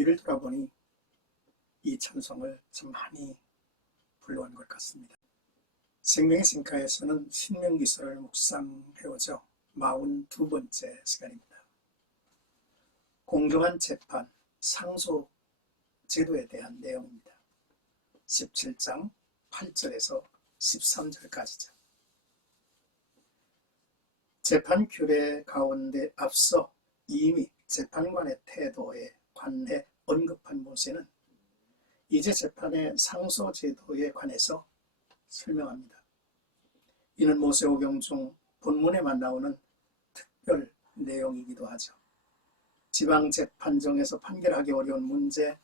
뒤를 돌아보니 이 찬송을 참 많이 불러온 것 같습니다. 생명의 신가에서는 신명기서를 묵상해오죠. 42번째 시간입니다. 공정한 재판, 상소 제도에 대한 내용입니다. 17장 8절에서 13절까지죠. 재판 규례 가운데 앞서 이미 재판관의 태도에 관해 언급한 모세는 이제 재판의 상소 제도에 관해서 설명합니다. 이는 모세오경 중 본문에만 나오는 특별 내용이기도 하죠. 지방재판정에서 판결하기 어려운 문제,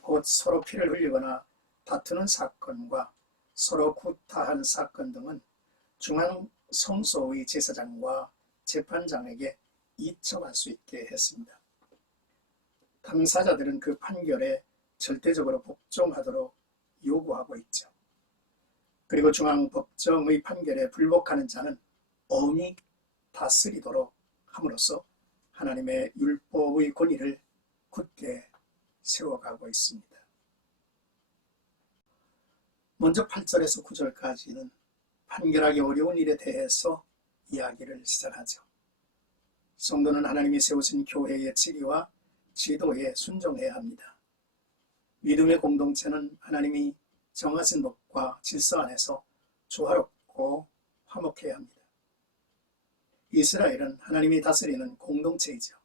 곧 서로 피를 흘리거나 다투는 사건과 서로 구타한 사건 등은 중앙성소의 제사장과 재판장에게 이첩할 수 있게 했습니다. 당사자들은 그 판결에 절대적으로 복종하도록 요구하고 있죠. 그리고 중앙법정의 판결에 불복하는 자는 엄히 다스리도록 함으로써 하나님의 율법의 권위를 굳게 세워가고 있습니다. 먼저 8절에서 9절까지는 판결하기 어려운 일에 대해서 이야기를 시작하죠. 성도는 하나님이 세우신 교회의 지리와 지도에 순종해야 합니다. 믿음의 공동체는 하나님이 정하신 법과 질서 안에서 조화롭고 화목해야 합니다. 이스라엘은 하나님이 다스리는 공동체이죠.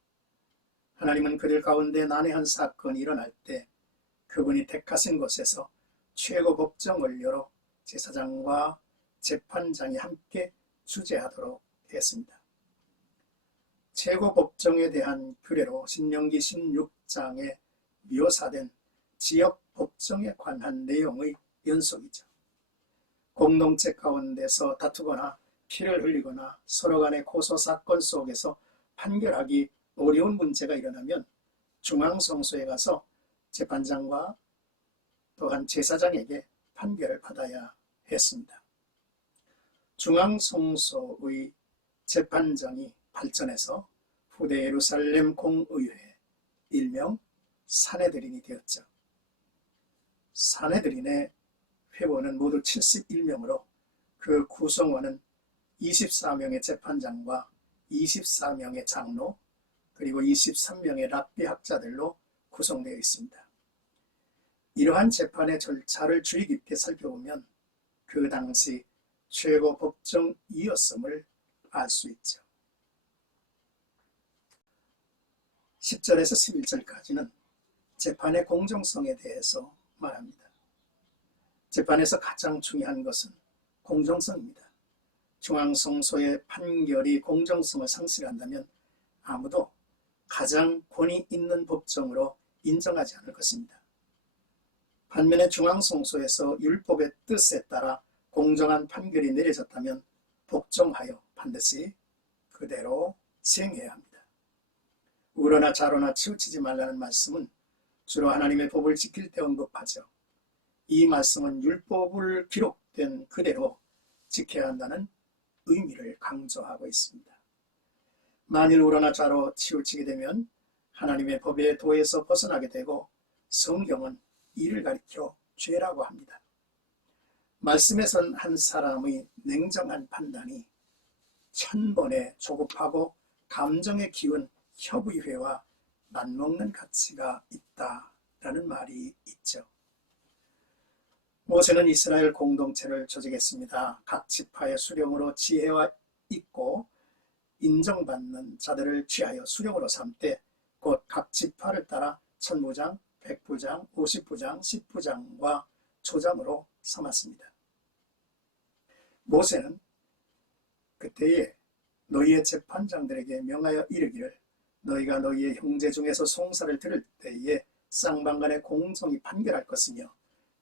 하나님은 그들 가운데 난해한 사건이 일어날 때 그분이 택하신 곳에서 최고 법정을 열어 제사장과 재판장이 함께 주재하도록 했습니다. 최고 법정에 대한 규례로 신명기 16장에 묘사된 지역 법정에 관한 내용의 연속이죠. 공동체 가운데서 다투거나 피를 흘리거나 서로 간의 고소 사건 속에서 판결하기 어려운 문제가 일어나면 중앙성소에 가서 재판장과 또한 제사장에게 판결을 받아야 했습니다. 중앙성소의 재판장이 발전해서 후대 예루살렘 공의회, 일명 사내들인이 되었죠. 사내들인의 회원은 모두 71명으로 그 구성원은 24명의 재판장과 24명의 장로 그리고 23명의 랍비 학자들로 구성되어 있습니다. 이러한 재판의 절차를 주의 깊게 살펴보면 그 당시 최고 법정이었음을 알 수 있죠. 10절에서 11절까지는 재판의 공정성에 대해서 말합니다. 재판에서 가장 중요한 것은 공정성입니다. 중앙성소의 판결이 공정성을 상실한다면 아무도 가장 권위 있는 법정으로 인정하지 않을 것입니다. 반면에 중앙성소에서 율법의 뜻에 따라 공정한 판결이 내려졌다면 복종하여 반드시 그대로 시행해야 합니다. 우러나 자로나 치우치지 말라는 말씀은 주로 하나님의 법을 지킬 때 언급하죠. 이 말씀은 율법을 기록된 그대로 지켜야 한다는 의미를 강조하고 있습니다. 만일 우러나 좌로 치우치게 되면 하나님의 법의 도에서 벗어나게 되고 성경은 이를 가리켜 죄라고 합니다. 말씀에 선 한 사람의 냉정한 판단이 1000번의 조급하고 감정에 기운 협의회와 맞먹는 가치가 있다라는 말이 있죠. 모세는 이스라엘 공동체를 조직했습니다. 각 지파의 수령으로 지혜와 있고 인정받는 자들을 취하여 수령으로 삼되 곧 각 지파를 따라 천부장, 백부장, 50부장, 10부장과 조장으로 삼았습니다. 모세는 그때에 너희의 재판장들에게 명하여 이르기를 너희가 너희의 형제 중에서 송사를 들을 때에 쌍방간의 공정히 판결할 것이며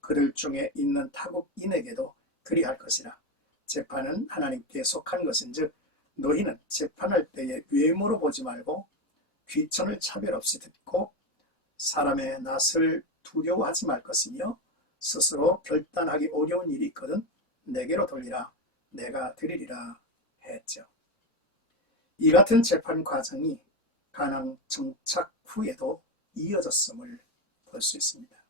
그들 중에 있는 타국인에게도 그리할 것이라. 재판은 하나님께 속한 것인즉 너희는 재판할 때에 외모로 보지 말고 귀천을 차별 없이 듣고 사람의 낯을 두려워하지 말 것이며 스스로 결단하기 어려운 일이 있거든 내게로 돌리라 내가 드리리라 했죠. 이 같은 재판 과정이 가나안 정착 후에도 이어졌음을 볼 수 있습니다.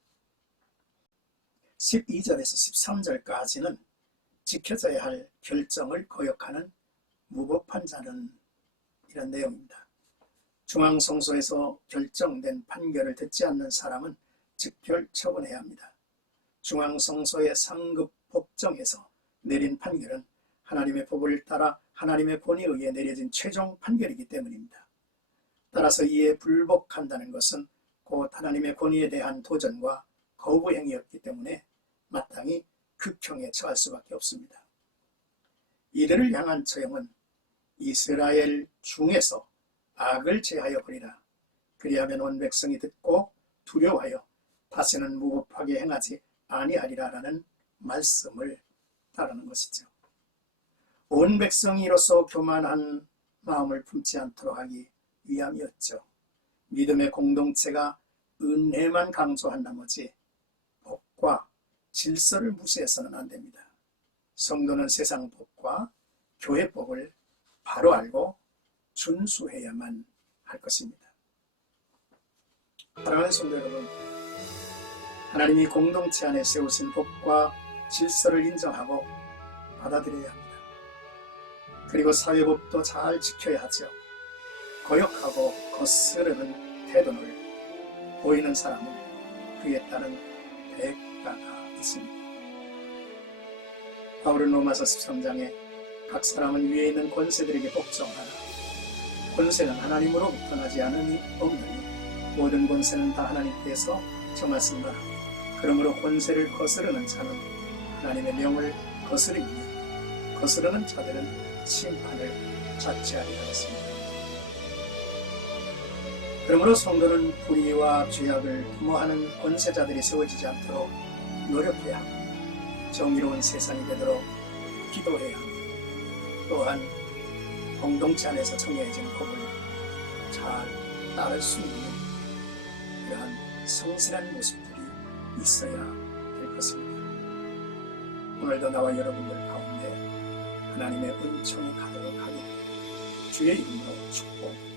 12절에서 13절까지는 지켜져야 할 결정을 거역하는 무법한 자는 이런 내용입니다. 중앙성소에서 결정된 판결을 듣지 않는 사람은 즉결 처분해야 합니다. 중앙성소의 상급 법정에서 내린 판결은 하나님의 법을 따라 하나님의 권위에 의해 내려진 최종 판결이기 때문입니다. 따라서 이에 불복한다는 것은 곧 하나님의 권위에 대한 도전과 거부 행위였기 때문에 마땅히 극형에 처할 수밖에 없습니다. 이들을 향한 처형은 이스라엘 중에서 악을 제하여 버리라. 그리하면 온 백성이 듣고 두려워하여 다시는 무법하게 행하지 아니하리라라는 말씀을 따르는 것이죠. 온 백성이 이로써 교만한 마음을 품지 않도록 하기 위함이었죠. 믿음의 공동체가 은혜만 강조한 나머지 법과 질서를 무시해서는 안 됩니다. 성도는 세상 법과 교회 법을 바로 알고 준수해야만 할 것입니다. 사랑하는 성도 여러분, 하나님이 공동체 안에 세우신 법과 질서를 인정하고 받아들여야 합니다. 그리고 사회법도 잘 지켜야 하죠. 거역하고 거스르는 태도를 보이는 사람은 그에 따른 대가가 있습니다. 바울은 로마서 13장에 각 사람은 위에 있는 권세들에게 복종하라. 권세는 하나님으로부터 나지 않으니 없느니 모든 권세는 다 하나님께서 정하신 바라. 그러므로 권세를 거스르는 자는 하나님의 명을 거스르니 거스르는 자들은 심판을 자취하리라 했습니다. 그러므로 성도는 불의와 죄악을 도모하는 권세자들이 세워지지 않도록 노력해야 하고 정의로운 세상이 되도록 기도해야 하며 또한 공동체 안에서 정해진 법을 잘 따를 수 있는 이러한 성실한 모습들이 있어야 될 것입니다. 오늘도 나와 여러분들 가운데 하나님의 은총이 가득하게 주의 이름으로 축복합니다.